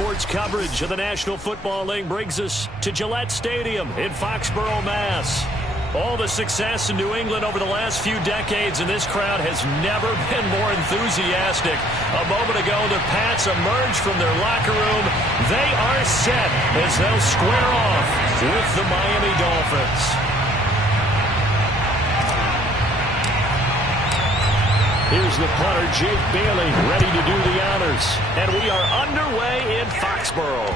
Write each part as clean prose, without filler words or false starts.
sports coverage of the National Football League brings us to Gillette Stadium in Foxborough, Mass. All the success in New England over the last few decades, and this crowd has never been more enthusiastic. A moment ago, the Pats emerged from their locker room. They are set as they'll square off with the Miami Dolphins. Here's the punter, Jake Bailey, ready to do the honors. And we are underway in Foxborough.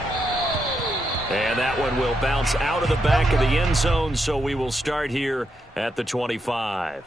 And that one will bounce out of the back of the end zone, so we will start here at the 25.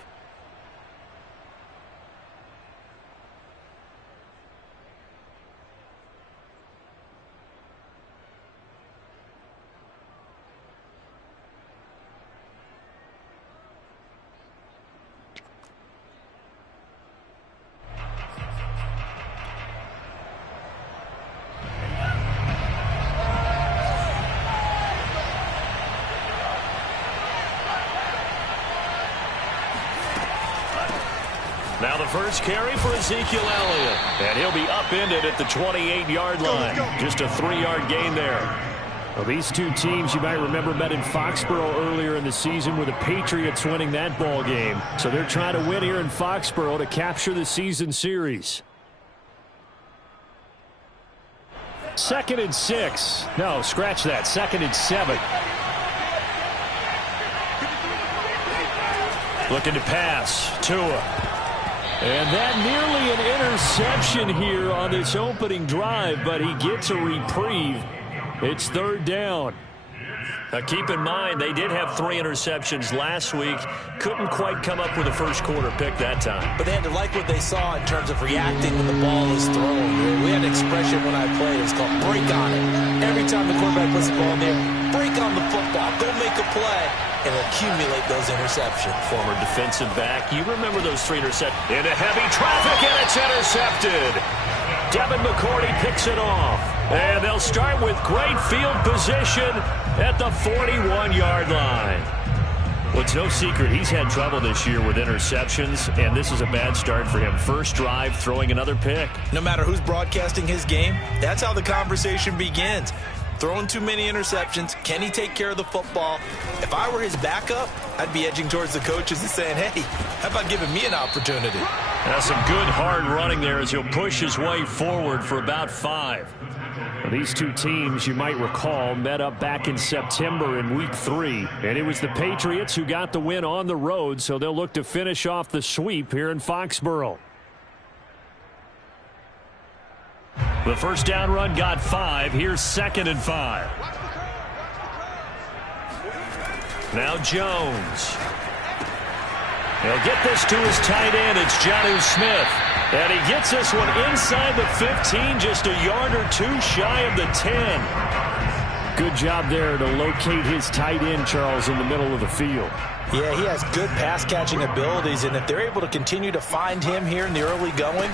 Now the first carry for Ezekiel Elliott. And he'll be upended at the 28-yard line. Just a 3-yard gain there. Well, these two teams, you might remember, met in Foxborough earlier in the season with the Patriots winning that ball game. So they're trying to win here in Foxborough to capture the season series. 2nd and 6. No, scratch that. 2nd and 7. Looking to pass. Tua. And that nearly an interception here on this opening drive, but he gets a reprieve. It's 3rd down. Now keep in mind, they did have 3 interceptions last week. Couldn't quite come up with a first quarter pick that time. But they had to like what they saw in terms of reacting when the ball is thrown. We had an expression when I played. It's called break on it. Every time the quarterback puts the ball in there, break on the football. Go make a play and accumulate those interceptions. Former defensive back. You remember those 3 interceptions. Into heavy traffic, and it's intercepted. Devin McCourty picks it off. And they'll start with great field position at the 41-yard line. Well, it's no secret he's had trouble this year with interceptions, and this is a bad start for him. First drive, throwing another pick. No matter who's broadcasting his game, that's how the conversation begins. Throwing too many interceptions. Can he take care of the football? If I were his backup, I'd be edging towards the coaches and saying, hey, how about giving me an opportunity? Now some good hard running there as he'll push his way forward for about 5. Well, these two teams, you might recall, met up back in September in Week 3. And it was the Patriots who got the win on the road, so they'll look to finish off the sweep here in Foxborough. The first down run got 5. Here's 2nd and 5. Now Jones. He'll get this to his tight end. It's Jonnu Smith. And he gets this one inside the 15, just a yard or 2 shy of the 10. Good job there to locate his tight end, Charles, in the middle of the field. Yeah, he has good pass-catching abilities, and if they're able to continue to find him here in the early going,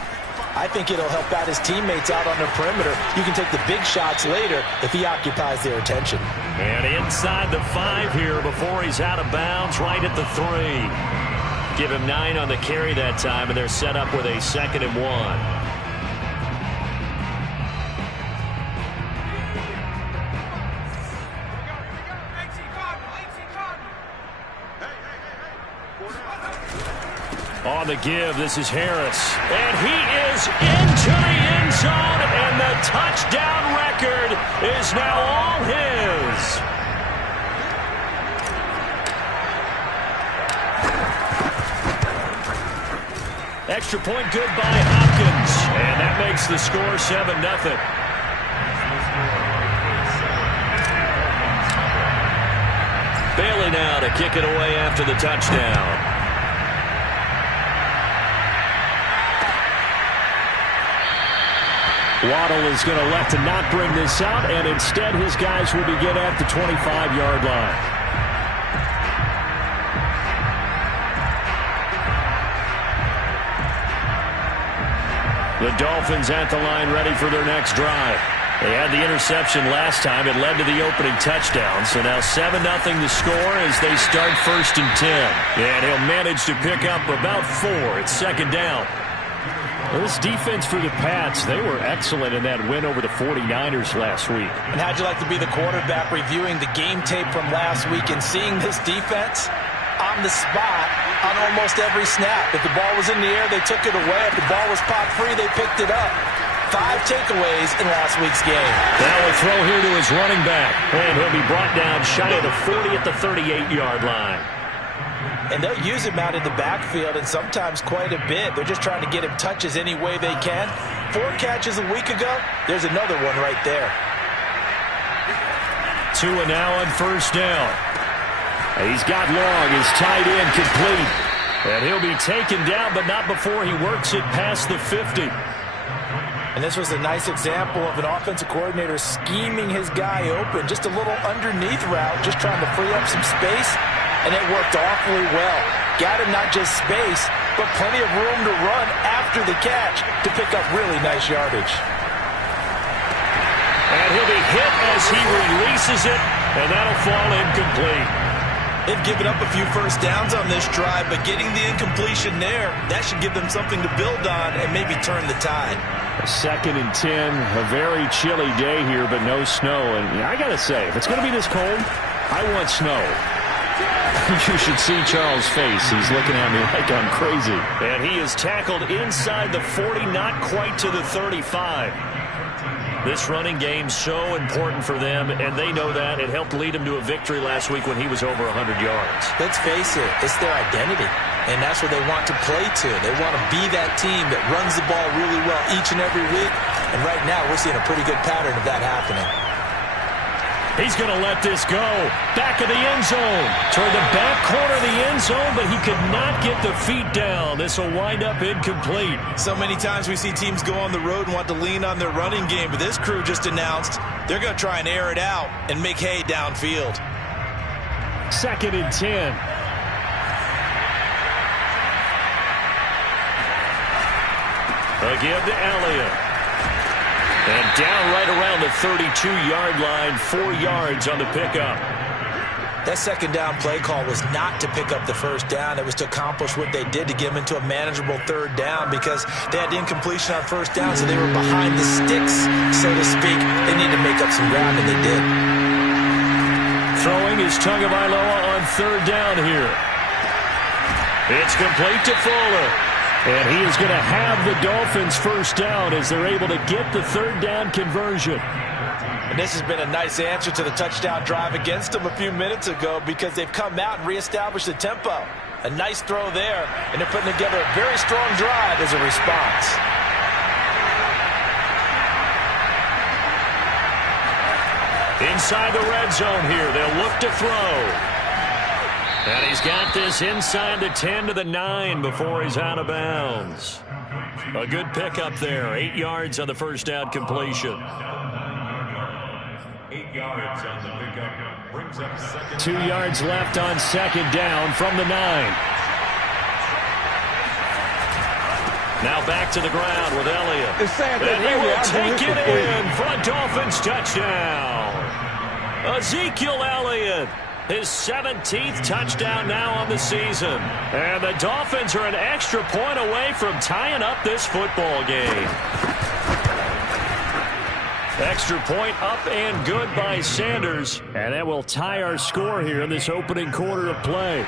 I think it'll help out his teammates out on the perimeter. You can take the big shots later if he occupies their attention. And inside the 5 here before he's out of bounds, right at the 3. Give him 9 on the carry that time, and they're set up with a 2nd and 1. On the give, this is Harris. And he is into the end zone, and the touchdown record is now all his. Extra point good by Hopkins, and that makes the score 7-0. Bailey now to kick it away after the touchdown. Waddle is going to elect to not bring this out, and instead his guys will begin at the 25-yard line. The Dolphins at the line ready for their next drive. They had the interception last time. It led to the opening touchdown. So now 7-0 the score as they start 1st and 10. And he'll manage to pick up about 4. It's 2nd down. Well, this defense for the Pats, they were excellent in that win over the 49ers last week. And how'd you like to be the quarterback reviewing the game tape from last week and seeing this defense on the spot on almost every snap? If the ball was in the air, they took it away. If the ball was popped free, they picked it up. 5 takeaways in last week's game. Now a throw here to his running back. And he'll be brought down shy of the 40 at the 38-yard line. And they'll use him out in the backfield, and sometimes quite a bit. They're just trying to get him touches any way they can. 4 catches a week ago. There's another one right there. Tua now on first down. He's got long. His tight end complete. And he'll be taken down, but not before he works it past the 50. And this was a nice example of an offensive coordinator scheming his guy open. Just a little underneath route, just trying to free up some space. And it worked awfully well. Got him not just space, but plenty of room to run after the catch to pick up really nice yardage. And he'll be hit as he releases it, and that'll fall incomplete. They've given up a few first downs on this drive, but getting the incompletion there, that should give them something to build on and maybe turn the tide. 2nd and 10, a very chilly day here, but no snow. And I got to say, if it's going to be this cold, I want snow. You should see Charles' face. He's looking at me like I'm crazy. And he is tackled inside the 40, not quite to the 35. This running game so important for them, and they know that. It helped lead him to a victory last week when he was over 100 yards. Let's face it, it's their identity, and that's what they want to play to. They want to be that team that runs the ball really well each and every week, and right now we're seeing a pretty good pattern of that happening. He's going to let this go. Back of the end zone. Toward the back corner of the end zone, but he could not get the feet down. This will wind up incomplete. So many times we see teams go on the road and want to lean on their running game, but this crew just announced they're going to try and air it out and make hay downfield. 2nd and 10. Again to Elliott. And down right around the 32-yard line, 4 yards on the pickup. That second down play call was not to pick up the first down. It was to accomplish what they did to get them into a manageable 3rd down because they had incompletion on first down, so they were behind the sticks, so to speak. They needed to make up some ground, and they did. Throwing is Tagovailoa on 3rd down here. It's complete to Fuller. And he is going to have the Dolphins first down as they're able to get the 3rd down conversion. And this has been a nice answer to the touchdown drive against them a few minutes ago because they've come out and reestablished the tempo. A nice throw there, and they're putting together a very strong drive as a response. Inside the red zone here, they'll look to throw. And he's got this inside the 10 to the 9 before he's out of bounds. A good pickup there. 8 yards on the first down completion. 8 yards on the pickup. Brings up 2nd. 2 yards left on 2nd down from the 9. Now back to the ground with Elliott. And he will take it in for a Dolphins touchdown. Ezekiel Elliott. His 17th touchdown now on the season. And the Dolphins are an extra point away from tying up this football game. Extra point up and good by Sanders. And that will tie our score here in this opening quarter of play.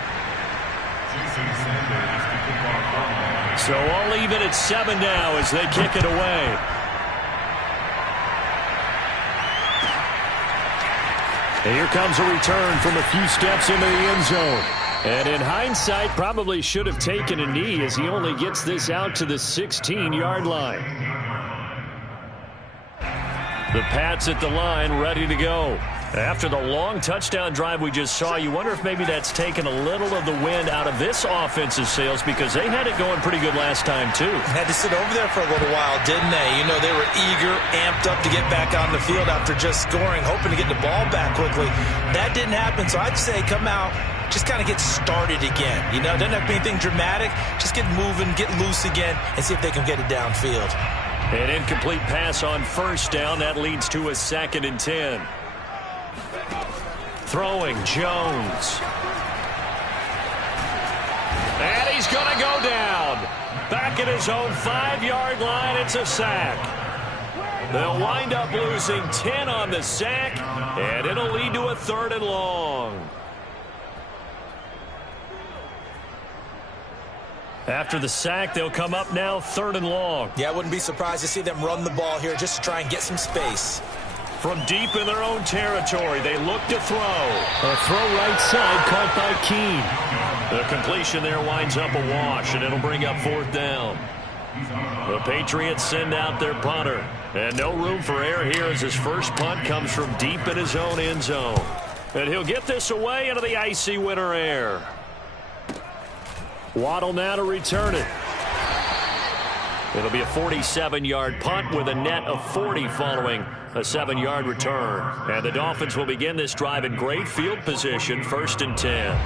So all even at 7 now as they kick it away. And here comes a return from a few steps into the end zone. And in hindsight, probably should have taken a knee as he only gets this out to the 16-yard line. The Pats at the line, ready to go. After the long touchdown drive we just saw, you wonder if maybe that's taken a little of the wind out of this offense's sails because they had it going pretty good last time, too. Had to sit over there for a little while, didn't they? You know, they were eager, amped up to get back on the field after just scoring, hoping to get the ball back quickly. That didn't happen, so I'd say come out, just kind of get started again. You know, doesn't have to be anything dramatic. Just get moving, get loose again, and see if they can get it downfield. An incomplete pass on first down. That leads to a 2nd and 10. Throwing, Jones. And he's going to go down. Back at his own 5-yard line, it's a sack. They'll wind up losing 10 on the sack, and it'll lead to a 3rd and long. After the sack, they'll come up now 3rd and long. Yeah, I wouldn't be surprised to see them run the ball here just to try and get some space. From deep in their own territory, they look to throw. A throw right side caught by Keene. The completion there winds up a wash, and it'll bring up 4th down. The Patriots send out their punter. And no room for error here as his first punt comes from deep in his own end zone. And he'll get this away into the icy winter air. Waddle now to return it. It'll be a 47-yard punt with a net of 40 following a 7-yard return. And the Dolphins will begin this drive in great field position, 1st and 10.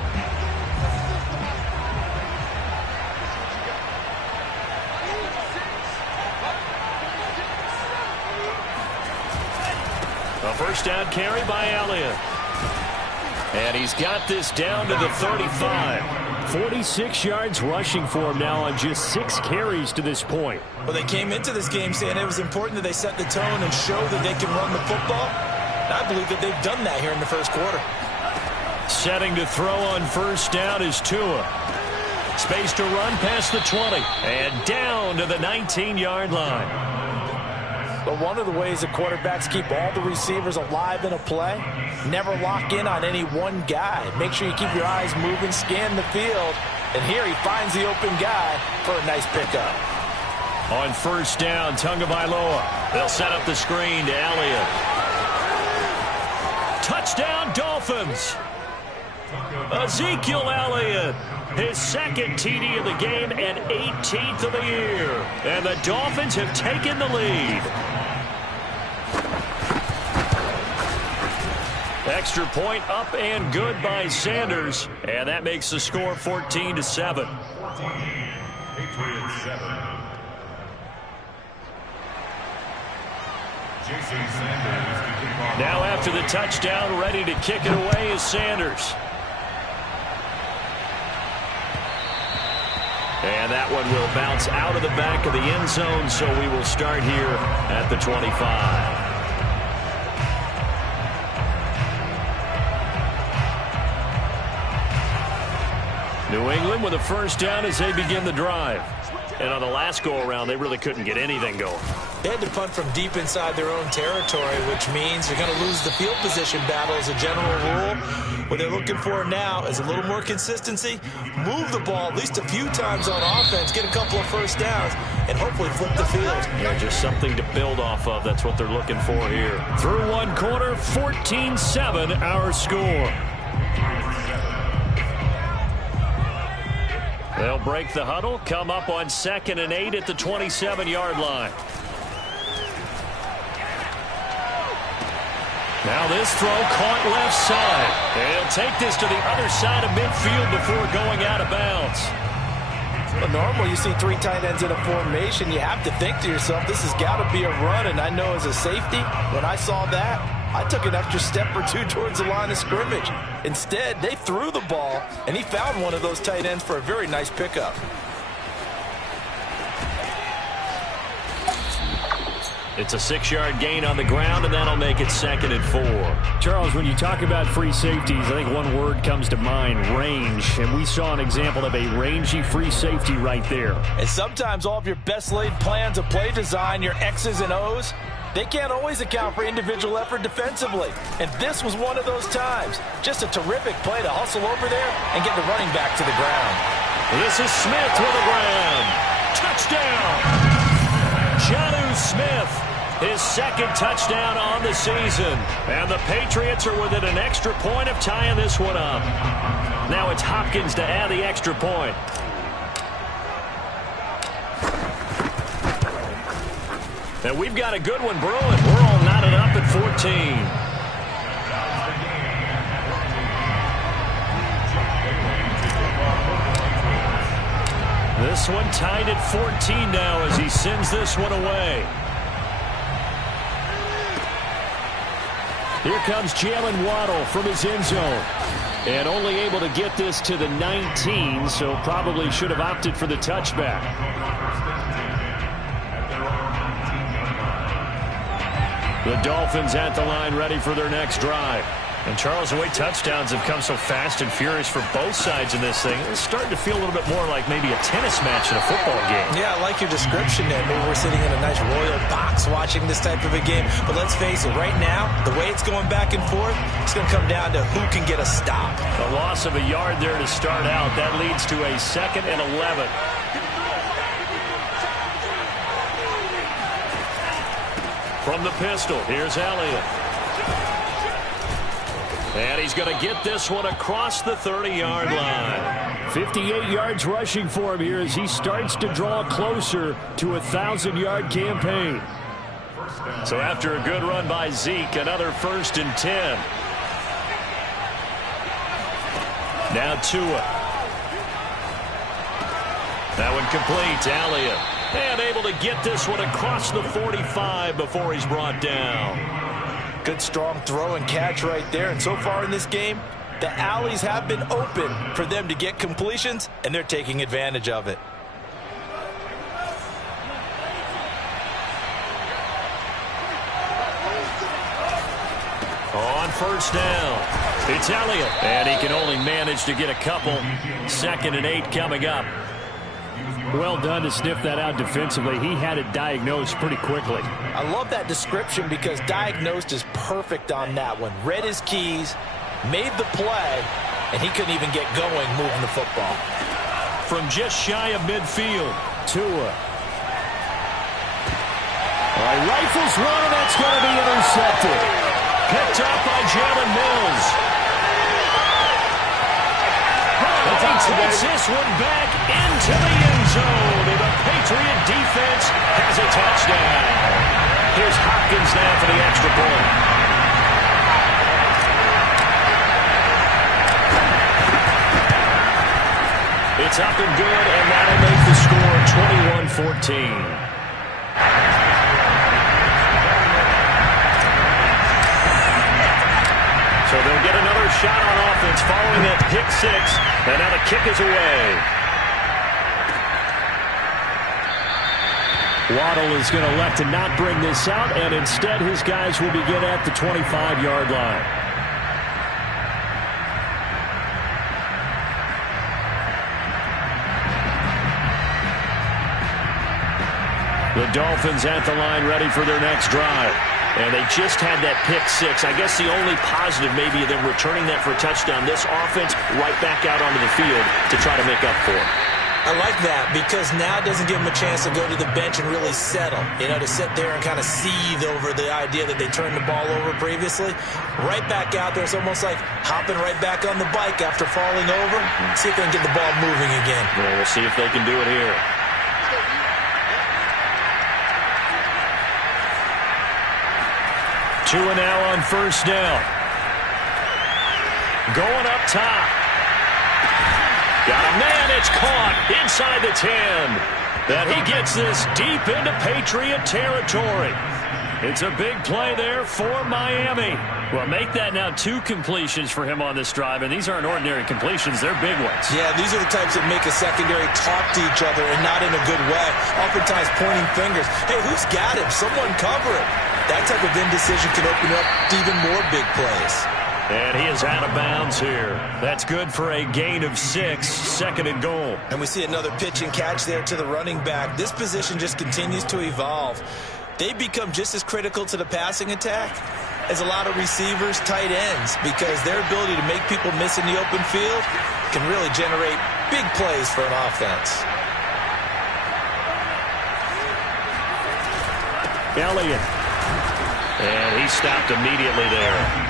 A first down carry by Elliott. And he's got this down to the 35. 46 yards rushing for him now on just 6 carries to this point. Well, they came into this game saying it was important that they set the tone and show that they can run the football. And I believe that they've done that here in the first quarter. Setting to throw on first down is Tua. Space to run past the 20. And down to the 19-yard line. But one of the ways that quarterbacks keep all the receivers alive in a play, never lock in on any one guy. Make sure you keep your eyes moving, scan the field, and here he finds the open guy for a nice pickup. On first down, Tagovailoa. They'll set up the screen to Elliott. Touchdown, Dolphins! Ezekiel Elliott, his 2nd TD of the game and 18th of the year. And the Dolphins have taken the lead. Extra point up and good by Sanders. And that makes the score 14-7. Patriots 7. Jason Sanders to kick off. Now after the touchdown, ready to kick it away is Sanders. And that one will bounce out of the back of the end zone, so we will start here at the 25. New England with a first down as they begin the drive. And on the last go-around, they really couldn't get anything going. They had to punt from deep inside their own territory, which means you're going to lose the field position battle as a general rule. What they're looking for now is a little more consistency, move the ball at least a few times on offense, get a couple of first downs, and hopefully flip the field. Yeah, just something to build off of. That's what they're looking for here. Through one quarter, 14-7 our score. They'll break the huddle, come up on 2nd and 8 at the 27-yard line. Now this throw caught left side. They'll take this to the other side of midfield before going out of bounds. Well, normally you see 3 tight ends in a formation. You have to think to yourself, this has got to be a run. And I know as a safety, when I saw that, I took an extra step or 2 towards the line of scrimmage. Instead, they threw the ball, and he found one of those tight ends for a very nice pickup. It's a 6-yard gain on the ground, and that'll make it 2nd and 4. Charles, when you talk about free safeties, I think one word comes to mind, range. And we saw an example of a rangy free safety right there. And sometimes all of your best laid plans of play design, your X's and O's, they can't always account for individual effort defensively. And this was one of those times. Just a terrific play to hustle over there and get the running back to the ground. This is Smith with a grab. Touchdown! Jonnu Smith. His 2nd touchdown on the season. And the Patriots are within an extra point of tying this one up. Now it's Hopkins to add the extra point. And we've got a good one brewing. We're all knotted up at 14. This one tied at 14 now as he sends this one away. Here comes Jalen Waddle from his end zone. And only able to get this to the 19, so probably should have opted for the touchback. The Dolphins at the line, ready for their next drive. And, Charles, the way touchdowns have come so fast and furious for both sides in this thing, it's starting to feel a little bit more like maybe a tennis match in a football game. Yeah, I like your description there. Maybe we're sitting in a nice royal box watching this type of a game. But let's face it, right now, the way it's going back and forth, it's going to come down to who can get a stop. A loss of a yard there to start out. That leads to a 2nd and 11. From the pistol, here's Elliott. And he's going to get this one across the 30-yard line. 58 yards rushing for him here as he starts to draw closer to a 1,000-yard campaign. So after a good run by Zeke, another 1st and 10. Now Tua. That one complete. Elliott. And able to get this one across the 45 before he's brought down. Good strong throw and catch right there. And so far in this game, the alleys have been open for them to get completions, and they're taking advantage of it. On 1st down, it's Elliott. And he can only manage to get a couple. 2nd and 8 coming up. Well done to sniff that out defensively. He had it diagnosed pretty quickly. I love that description because diagnosed is perfect on that one. Read his keys, made the play, and he couldn't even get going moving the football. From just shy of midfield, Tua. All right, rifles one, and that's going to be intercepted. Picked up by Jalen Mills. He takes this one back into the end zone. And the Patriot defense has a touchdown. Here's Hopkins now for the extra point. It's up and good, and that'll make the score 21-14. So they'll get another shot on offense following that pick 6. And now the kick is away. Waddle is going to elect to not bring this out, and instead his guys will begin at the 25-yard line. The Dolphins at the line, ready for their next drive. And they just had that pick 6. I guess the only positive maybe of them returning that for a touchdown. This offense right back out onto the field to try to make up for it. I like that because now it doesn't give them a chance to go to the bench and really settle. You know, to sit there and kind of seethe over the idea that they turned the ball over previously. Right back out there. It's almost like hopping right back on the bike after falling over. See if they can get the ball moving again. Well, we'll see if they can do it here. Tua now on 1st down. Going up top. Got a man, it's caught inside the 10. And he gets this deep into Patriot territory. It's a big play there for Miami. Well, make that now 2 completions for him on this drive, and these aren't ordinary completions. They're big ones. Yeah, these are the types that make a secondary talk to each other and not in a good way. Oftentimes pointing fingers. Hey, who's got him? Someone cover it. That type of indecision can open up even more big plays. And he is out of bounds here. That's good for a gain of 6, 2nd and goal. And we see another pitch and catch there to the running back. This position just continues to evolve. They become just as critical to the passing attack as a lot of receivers, tight ends, because their ability to make people miss in the open field can really generate big plays for an offense. Elliott. And he stopped immediately there.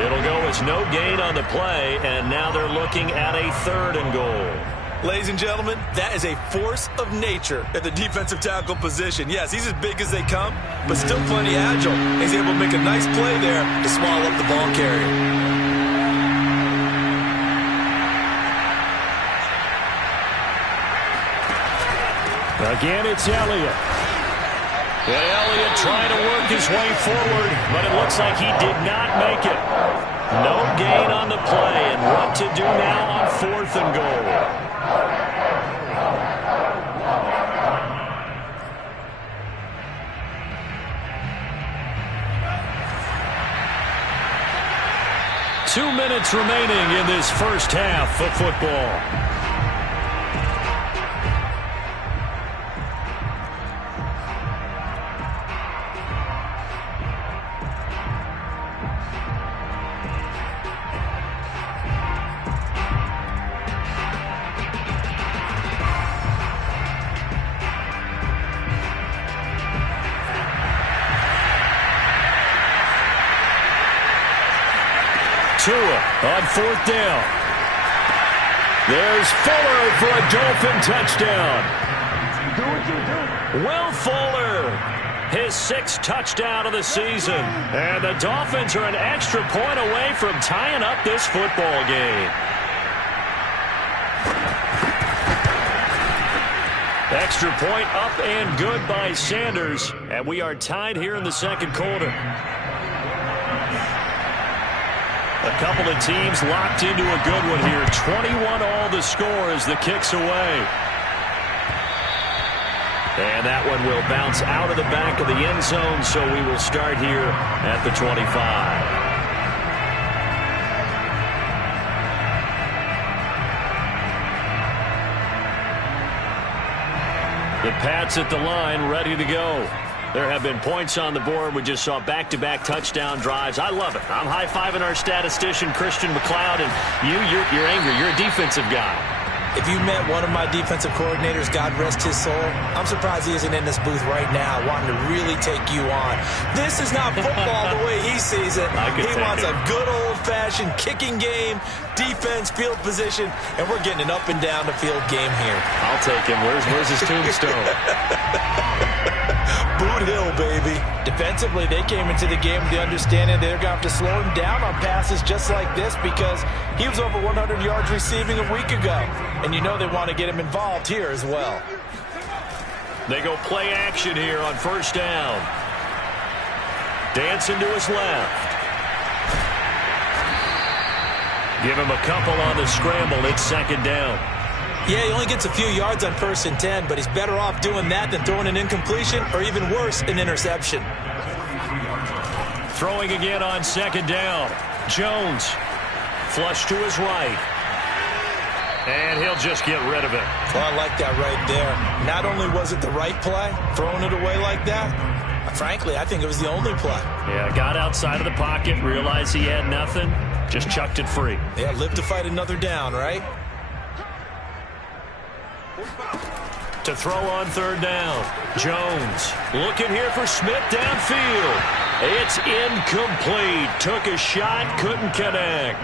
It'll go as no gain on the play, and now they're looking at a 3rd and goal. Ladies and gentlemen, that is a force of nature at the defensive tackle position. Yes, he's as big as they come, but still plenty agile. He's able to make a nice play there to swallow up the ball carrier. Again, it's Elliott. And Elliott trying to work his way forward, but it looks like he did not make it. No gain on the play, and what to do now on 4th and goal. Two minutes remaining in this first half of football. Tua on 4th down. There's Fuller for a Dolphin touchdown. Will Fuller, his 6th touchdown of the season. And the Dolphins are an extra point away from tying up this football game. Extra point up and good by Sanders. And we are tied here in the second quarter. A couple of teams locked into a good one here. 21-all the score as the kick's away. And that one will bounce out of the back of the end zone, so we will start here at the 25. The Pats at the line, ready to go. There have been points on the board. We just saw back-to-back touchdown drives. I love it. I'm high-fiving our statistician, Christian McLeod, and you're angry. You're a defensive guy. If you met one of my defensive coordinators, God rest his soul, I'm surprised he isn't in this booth right now wanting to really take you on. This is not football the way he sees it. He wants a good old-fashioned kicking game, defense, field position, and we're getting an up-and-down-the-field game here. I'll take him. Where's his tombstone? Boot Hill, baby. Defensively, they came into the game with the understanding they're going to have to slow him down on passes just like this because he was over 100 yards receiving a week ago. And you know they want to get him involved here as well. They go play action here on 1st down. Dancing to his left. Give him a couple on the scramble. It's 2nd down. Yeah, he only gets a few yards on 1st and 10, but he's better off doing that than throwing an incompletion or even worse, an interception. Throwing again on 2nd down. Jones. Flush to his right. And he'll just get rid of it. Well, I like that right there. Not only was it the right play, throwing it away like that, frankly, I think it was the only play. Yeah, got outside of the pocket, realized he had nothing, just chucked it free. Yeah, live to fight another down, right? To throw on 3rd down. Jones looking here for Smith downfield. It's incomplete. Took a shot, couldn't connect.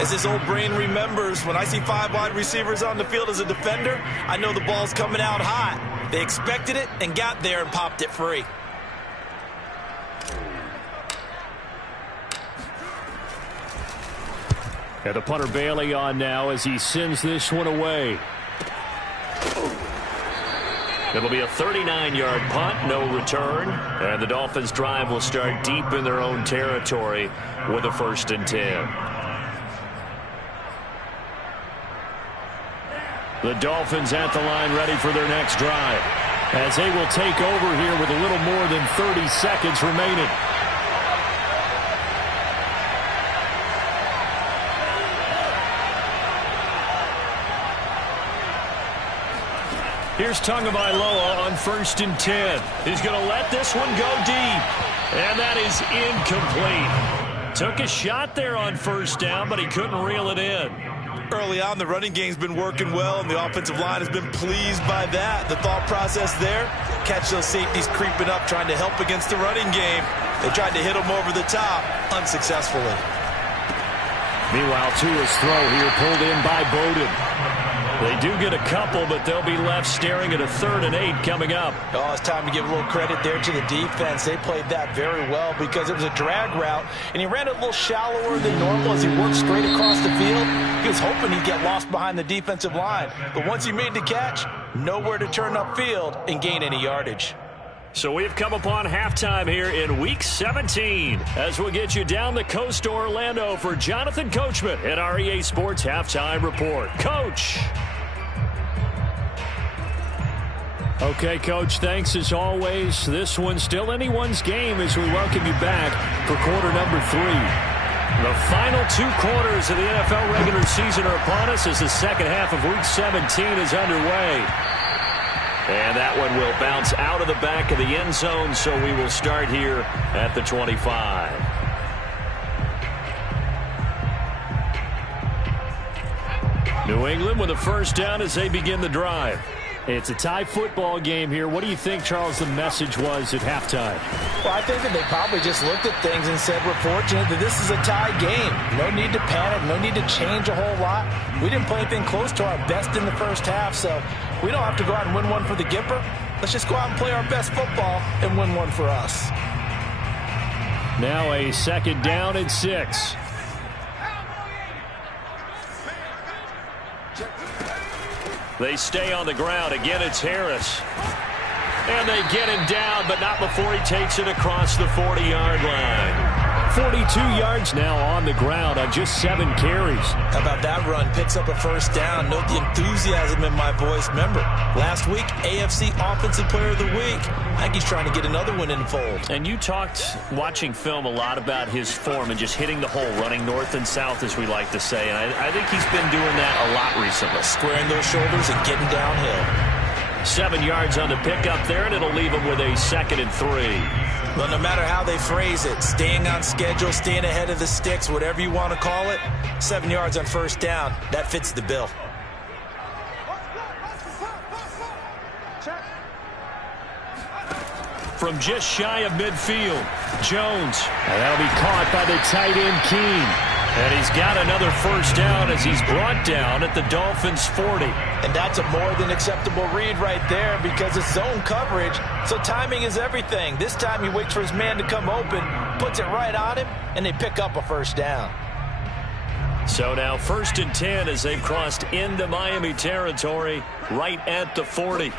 As his old brain remembers, when I see 5 wide receivers on the field as a defender, I know the ball's coming out hot. They expected it and got there and popped it free. And the punter Bailey on now as he sends this one away. It'll be a 39-yard punt, no return. And the Dolphins drive will start deep in their own territory with a 1st and 10. The Dolphins at the line ready for their next drive as they will take over here with a little more than 30 seconds remaining. Here's Tagovailoa on 1st and 10. He's going to let this one go deep. And that is incomplete. Took a shot there on 1st down, but he couldn't reel it in. Early on, the running game's been working well, and the offensive line has been pleased by that. The thought process there, catch those safeties creeping up, trying to help against the running game. They tried to hit them over the top, unsuccessfully. Meanwhile, Tua's throw here pulled in by Bowden. They do get a couple, but they'll be left staring at a 3rd and 8 coming up. Oh, it's time to give a little credit there to the defense. They played that very well because it was a drag route, and he ran it a little shallower than normal as he worked straight across the field. He was hoping he'd get lost behind the defensive line, but once he made the catch, nowhere to turn upfield and gain any yardage. So we've come upon halftime here in Week 17 as we'll get you down the coast to Orlando for Jonathan Coachman at our EA Sports Halftime Report. Coach. Okay, Coach, thanks as always. This one's still anyone's game as we welcome you back for quarter number 3. The final 2 quarters of the NFL regular season are upon us as the second half of Week 17 is underway. And that one will bounce out of the back of the end zone, so we will start here at the 25. New England with a first down as they begin the drive. It's a tie football game here. What do you think, Charles, the message was at halftime? Well, I think that they probably just looked at things and said, we're fortunate that this is a tie game. No need to panic. No need to change a whole lot. We didn't play anything close to our best in the first half, so we don't have to go out and win one for the Gipper. Let's just go out and play our best football and win one for us. Now a second down and 6. They stay on the ground. Again, it's Harris. And they get him down, but not before he takes it across the 40-yard line. 42 yards now on the ground on just 7 carries. How about that run? Picks up a first down. Note the enthusiasm in my voice. Remember, last week, AFC Offensive Player of the Week. I think he's trying to get another one in the fold. And you talked, watching film, a lot about his form and just hitting the hole, running north and south, as we like to say. And I think he's been doing that a lot recently. Squaring those shoulders and getting downhill. 7 yards on the pickup there, and it'll leave him with a 2nd and 3. Well, no matter how they phrase it, staying on schedule, staying ahead of the sticks, whatever you want to call it, 7 yards on first down, that fits the bill. From just shy of midfield, Jones. And that'll be caught by the tight end, Keene. And he's got another first down as he's brought down at the Dolphins' 40. And that's a more than acceptable read right there because it's zone coverage, so timing is everything. This time he waits for his man to come open, puts it right on him, and they pick up a first down. So now 1st and 10 as they've crossed into Miami territory right at the 40.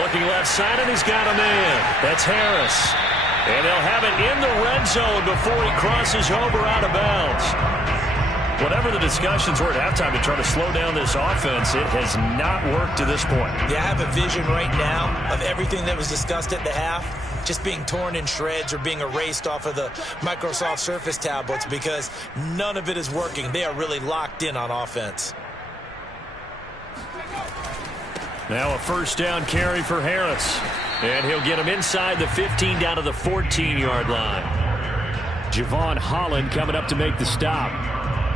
Looking left side, and he's got a man. That's Harris. And they'll have it in the red zone before he crosses over out of bounds. Whatever the discussions were at halftime to try to slow down this offense, it has not worked to this point. Yeah, I have a vision right now of everything that was discussed at the half just being torn in shreds or being erased off of the Microsoft Surface tablets because none of it is working. They are really locked in on offense. Now a first down carry for Harris. And he'll get him inside the 15 down to the 14-yard line. Javon Holland coming up to make the stop.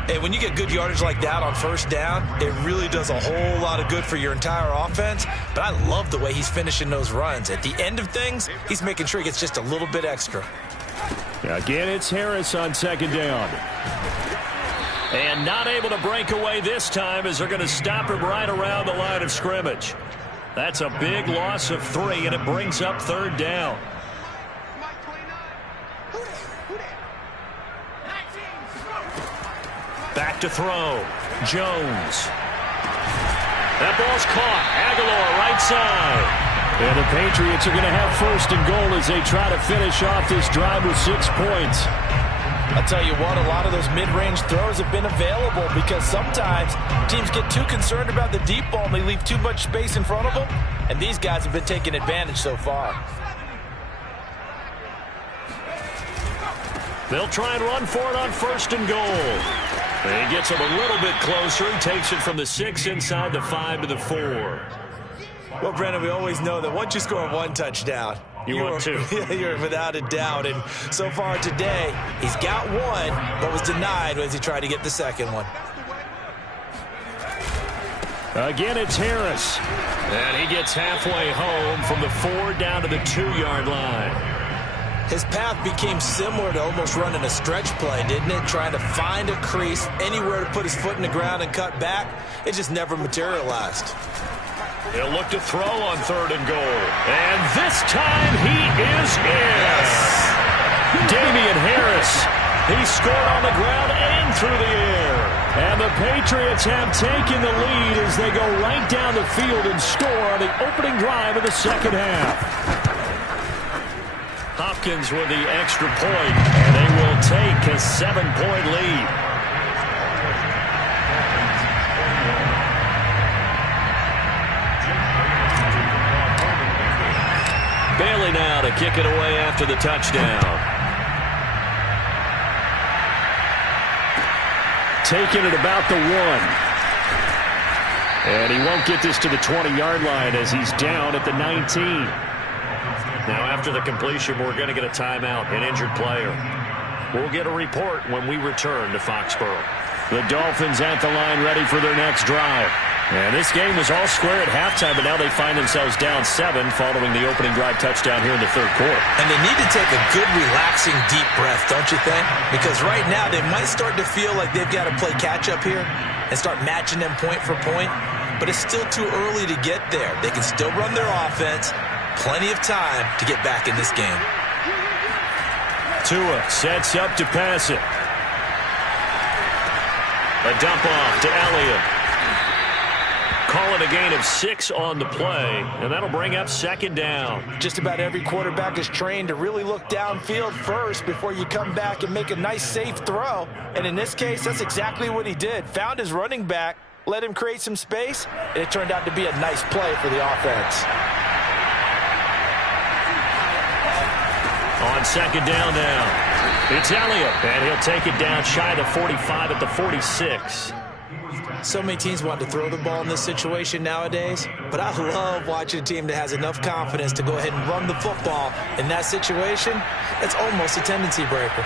Hey, when you get good yardage like that on first down, it really does a whole lot of good for your entire offense. But I love the way he's finishing those runs. At the end of things, he's making sure he gets just a little bit extra. Again, it's Harris on 2nd down. And not able to break away this time as they're going to stop him right around the line of scrimmage. That's a big loss of 3, and it brings up 3rd down. Back to throw. Jones. That ball's caught. Aguilar right side. And the Patriots are going to have 1st and goal as they try to finish off this drive with 6 points. I'll tell you what, a lot of those mid-range throws have been available because sometimes teams get too concerned about the deep ball and they leave too much space in front of them, and these guys have been taking advantage so far. They'll try and run for it on 1st and goal. And he gets him a little bit closer. He takes it from the 6 inside the 5 to the 4. Well, Brandon, we always know that once you score 1 touchdown, want 2. You're without a doubt. And so far today, he's got 1, but was denied as he tried to get the 2nd one. Again, it's Harris. And he gets halfway home from the 4 down to the 2-yard line. His path became similar to almost running a stretch play, didn't it? Trying to find a crease, anywhere to put his foot in the ground and cut back. It just never materialized. He'll look to throw on 3rd and goal. And this time he is in. Yes. Damian Harris. He scored on the ground and through the air. And the Patriots have taken the lead as they go right down the field and score on the opening drive of the second half. Hopkins with the extra point, and they will take a 7-point lead. Bailey now to kick it away after the touchdown. Taking it about the 1. And he won't get this to the 20-yard line as he's down at the 19. Now after the completion, we're going to get a timeout, an injured player. We'll get a report when we return to Foxborough. The Dolphins at the line ready for their next drive. And this game was all square at halftime, but now they find themselves down 7 following the opening drive touchdown here in the third quarter. And they need to take a good, relaxing, deep breath, don't you think? Because right now they might start to feel like they've got to play catch-up here and start matching them point for point. But it's still too early to get there. They can still run their offense. Plenty of time to get back in this game. Tua sets up to pass it. A dump off to Elliott. Call it a gain of 6 on the play, and that'll bring up second down. Just about every quarterback is trained to really look downfield first before you come back and make a nice, safe throw. And in this case, that's exactly what he did. Found his running back, let him create some space, and it turned out to be a nice play for the offense. On second down now, it's Elliott, and he'll take it down shy of the 45 at the 46. So many teams want to throw the ball in this situation nowadays, but I love watching a team that has enough confidence to go ahead and run the football. In that situation, it's almost a tendency breaker.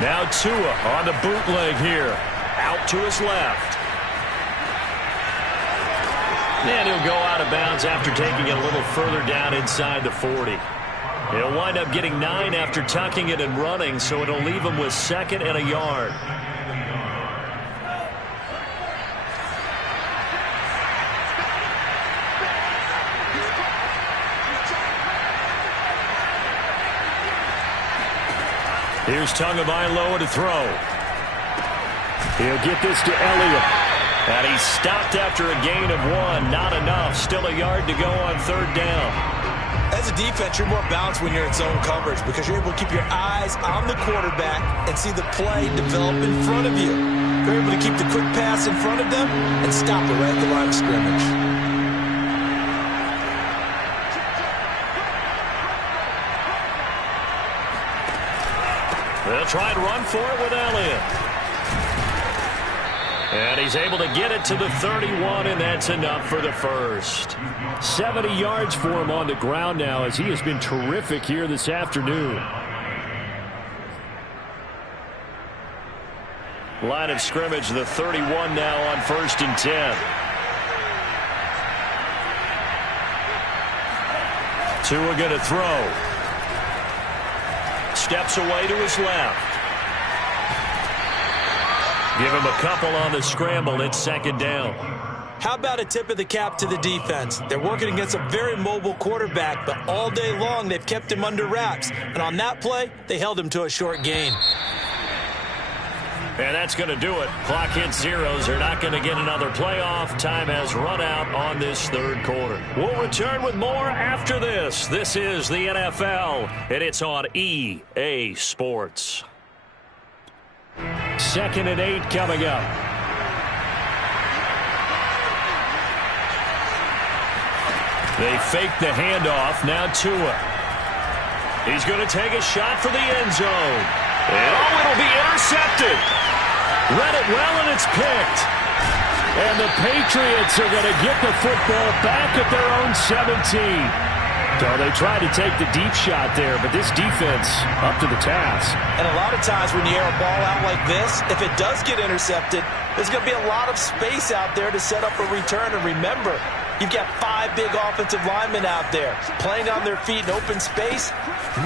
Now Tua on the bootleg here, out to his left. And he'll go out of bounds after taking it a little further down inside the 40. He'll wind up getting 9 after tucking it and running, so it'll leave him with 2nd and a yard. Here's Tagovailoa to throw. He'll get this to Elliott. And he's stopped after a gain of 1. Not enough. Still a yard to go on third down. As a defense, you're more balanced when you're in zone coverage because you're able to keep your eyes on the quarterback and see the play develop in front of you. You're able to keep the quick pass in front of them and stop it right at the line of scrimmage. They'll try and run for it with Elliott. And he's able to get it to the 31, and that's enough for the first. 70 yards for him on the ground now as he has been terrific here this afternoon. Line of scrimmage, the 31 now on 1st and 10. Tua going to throw. Steps away to his left. Give him a couple on the scramble. It's second down. How about a tip of the cap to the defense? They're working against a very mobile quarterback, but all day long they've kept him under wraps. And on that play, they held him to a short gain. And that's going to do it. Clock hits zeros. They're not going to get another playoff. Time has run out on this third quarter. We'll return with more after this. This is the NFL, and it's on EA Sports. 2nd and 8 coming up. They fake the handoff. Now Tua. He's going to take a shot for the end zone. And it'll be intercepted. Read it well, and it's picked. And the Patriots are going to get the football back at their own 17. So they tried to take the deep shot there, but this defense up to the task. And a lot of times when you air a ball out like this, if it does get intercepted, there's going to be a lot of space out there to set up a return. And remember, you've got 5 big offensive linemen out there playing on their feet in open space.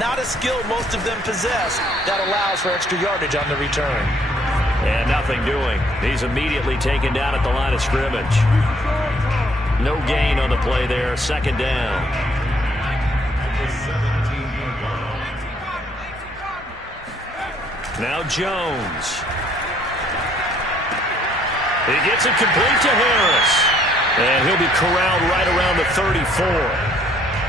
Not a skill most of them possess that allows for extra yardage on the return. And nothing doing. He's immediately taken down at the line of scrimmage. No gain on the play there. Second down. Now Jones. He gets it complete to Harris. And he'll be corralled right around the 34.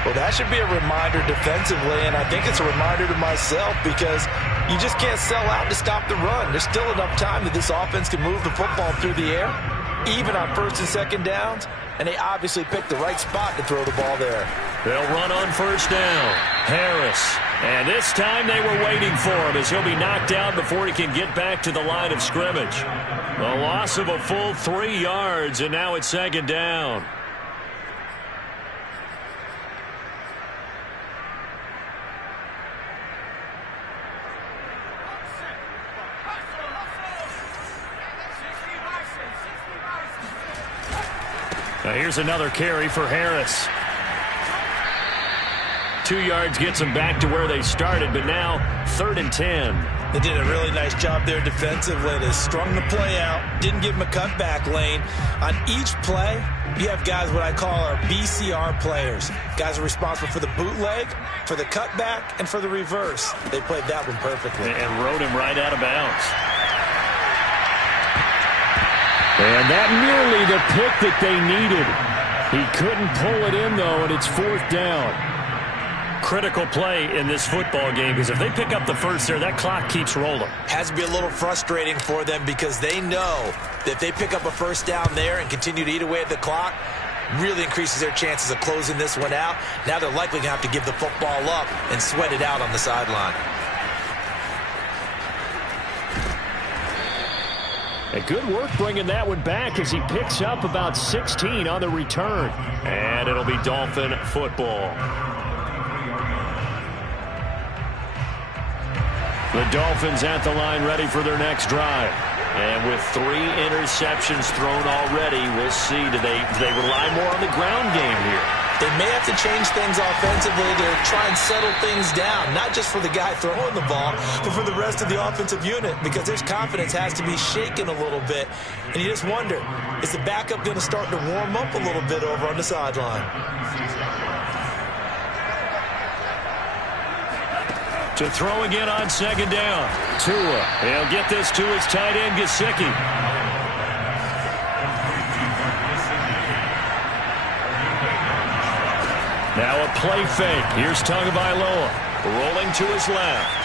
Well, that should be a reminder defensively, and I think it's a reminder to myself because you just can't sell out to stop the run. There's still enough time that this offense can move the football through the air, even on first and second downs, and they obviously picked the right spot to throw the ball there. They'll run on first down. Harris. And this time they were waiting for him as he'll be knocked down before he can get back to the line of scrimmage. A loss of a full 3 yards, and now it's second down. Now here's another carry for Harris. 2 yards gets them back to where they started, but now 3rd and 10. They did a really nice job there defensively. They strung the play out, didn't give them a cutback lane. On each play, you have guys what I call our BCR players. Guys are responsible for the bootleg, for the cutback, and for the reverse. They played that one perfectly. And rode him right out of bounds. And that nearly the pick that they needed. He couldn't pull it in, though, and it's 4th down. Critical play in this football game because if they pick up the first there, that clock keeps rolling. Has to be a little frustrating for them because they know that if they pick up a first down there and continue to eat away at the clock, really increases their chances of closing this one out. Now they're likely going to have to give the football up and sweat it out on the sideline. A good work bringing that one back as he picks up about 16 on the return. And it'll be Dolphin football. The Dolphins at the line ready for their next drive. And with 3 interceptions thrown already, we'll see. Do they rely more on the ground game here? They may have to change things offensively to try and settle things down, not just for the guy throwing the ball, but for the rest of the offensive unit, because his confidence has to be shaken a little bit. And you just wonder, is the backup going to start to warm up a little bit over on the sideline? To throw again on second down. Tua. He'll get this to his tight end, Gesicki. Now a play fake. Here's Tagovailoa. Rolling to his left.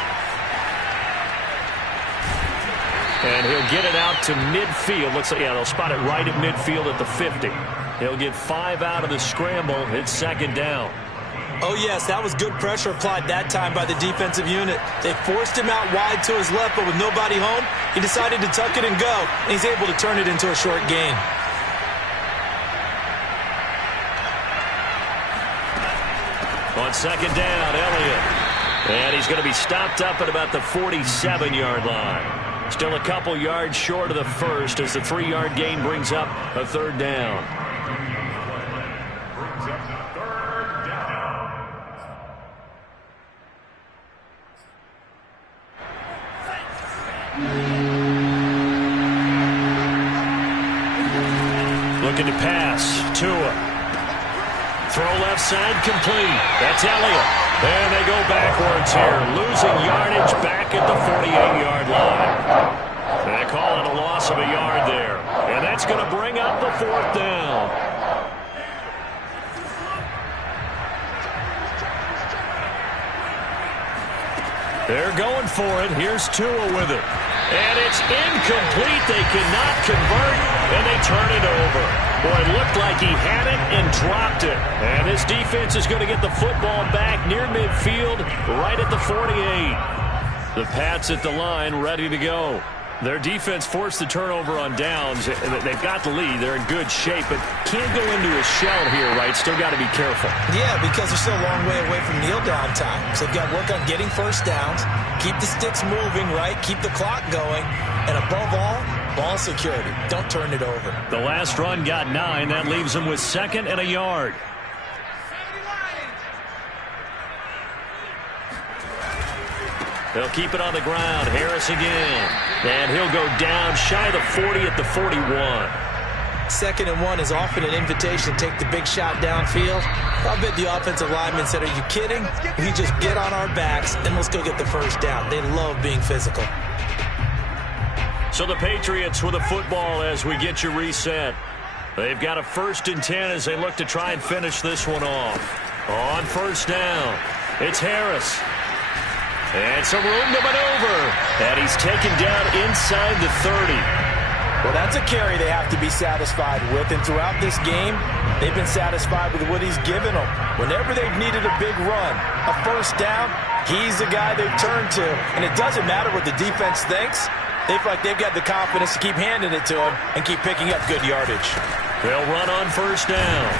And he'll get it out to midfield. Looks like, yeah, they'll spot it right at midfield at the 50. He'll get 5 out of the scramble. It's second down. Oh, yes, that was good pressure applied that time by the defensive unit. They forced him out wide to his left, but with nobody home, he decided to tuck it and go, and he's able to turn it into a short gain. On second down, Elliott. And he's going to be stopped up at about the 47-yard line. Still a couple yards short of the first as the 3-yard gain brings up a 3rd down. Looking to pass. Tua. Throw left side complete. That's Elliott. And they go backwards here. Losing yardage back at the 48-yard line. They call it a loss of a yard there. And that's going to bring up the 4th down. They're going for it. Here's Tua with it. And it's incomplete. They cannot convert, and they turn it over. Boy, it looked like he had it and dropped it. And this defense is going to get the football back near midfield, right at the 48. The Pats at the line, ready to go. Their defense forced the turnover on downs. They've got the lead. They're in good shape, but can't go into a shell here, right? Still got to be careful. Yeah, because they're still a long way away from kneel-down time. So they've got to work on getting first downs, keep the sticks moving, right? Keep the clock going, and above all, ball security. Don't turn it over. The last run got 9. That leaves them with 2nd and a yard. They'll keep it on the ground. Harris again. And he'll go down shy of the 40 at the 41. 2nd and 1 is often an invitation to take the big shot downfield. I bet the offensive lineman said, are you kidding? We just get on our backs and let's go get the first down. They love being physical. So the Patriots with a football as we get you reset. They've got a 1st and 10 as they look to try and finish this one off. On 1st down, it's Harris. And some room to maneuver. And he's taken down inside the 30. Well, that's a carry they have to be satisfied with. And throughout this game, they've been satisfied with what he's given them. Whenever they've needed a big run, a 1st down, he's the guy they've turned to. And it doesn't matter what the defense thinks. They feel like they've got the confidence to keep handing it to him and keep picking up good yardage. They'll run on 1st down.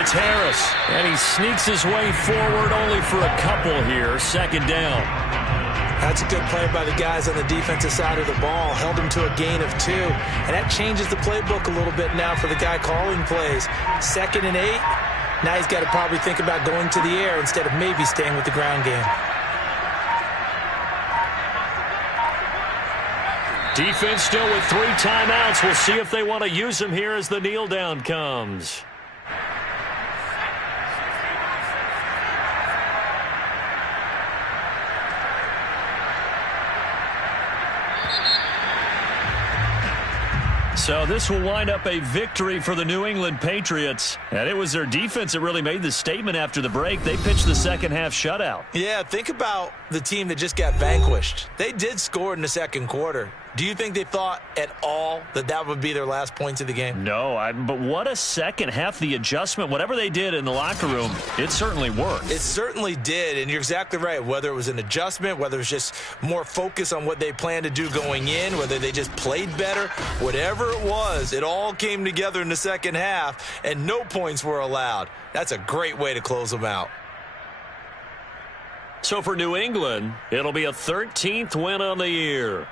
It's Harris. And he sneaks his way forward only for a couple here. 2nd down. That's a good play by the guys on the defensive side of the ball. Held him to a gain of 2. And that changes the playbook a little bit now for the guy calling plays. 2nd and 8. Now he's got to probably think about going to the air instead of maybe staying with the ground game. Defense still with 3 timeouts. We'll see if they want to use them here as the kneel down comes. So this will wind up a victory for the New England Patriots. And it was their defense that really made the statement after the break. They pitched the second half shutout. Yeah, think about the team that just got vanquished. They did score in the second quarter. Do you think they thought at all that that would be their last points of the game? No, but what a second half. The adjustment, whatever they did in the locker room, it certainly worked. It certainly did, and you're exactly right. Whether it was an adjustment, whether it was just more focus on what they planned to do going in, whether they just played better, whatever it was, it all came together in the second half, and no points were allowed. That's a great way to close them out. So for New England, it'll be a 13th win on the year.